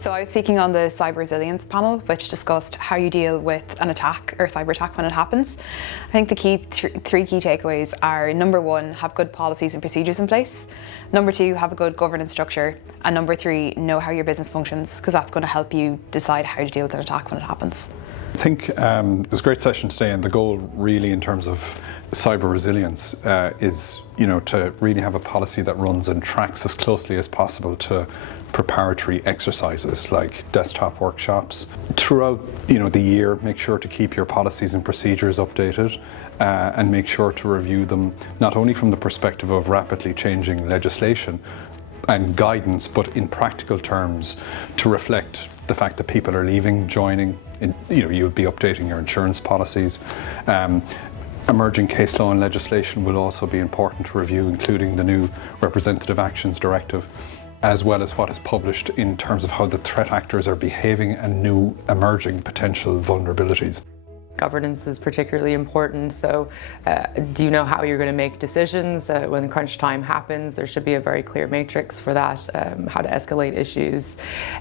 So I was speaking on the cyber resilience panel, which discussed how you deal with an attack or cyber attack when it happens. I think the three key takeaways are: number one, have good policies and procedures in place; number two, have a good governance structure; and number three, know how your business functions, because that's going to help you decide how to deal with an attack when it happens. I think it was a great session today, and the goal really in terms of cyber resilience is, to really have a policy that runs and tracks as closely as possible to preparatory exercises like desktop workshops. Throughout the year, make sure to keep your policies and procedures updated and make sure to review them not only from the perspective of rapidly changing legislation and guidance, but in practical terms to reflect the fact that people are leaving, joining. You'll be updating your insurance policies. Emerging case law and legislation will also be important to review, including the new Representative Actions Directive, as well as what is published in terms of how the threat actors are behaving and new emerging potential vulnerabilities. Governance is particularly important, so do you know how you're going to make decisions when crunch time happens? There should be a very clear matrix for that, how to escalate issues.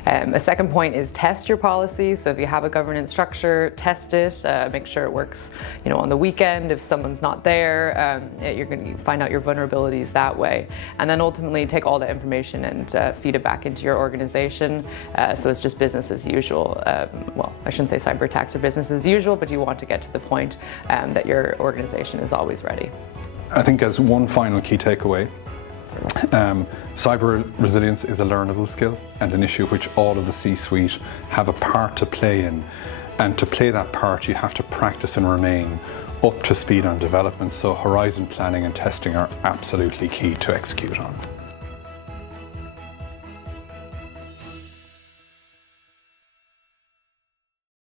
A second point is test your policies. So if you have a governance structure, test it, make sure it works on the weekend. If someone's not there, you're going to find out your vulnerabilities that way. And then ultimately take all that information and feed it back into your organization, so it's just business as usual. Well, I shouldn't say cyber attacks are business as usual, but you want to get to the point that your organization is always ready. I think as one final key takeaway, cyber resilience is a learnable skill and an issue which all of the C-suite have a part to play in. And to play that part, you have to practice and remain up to speed on development. So horizon planning and testing are absolutely key to execute on.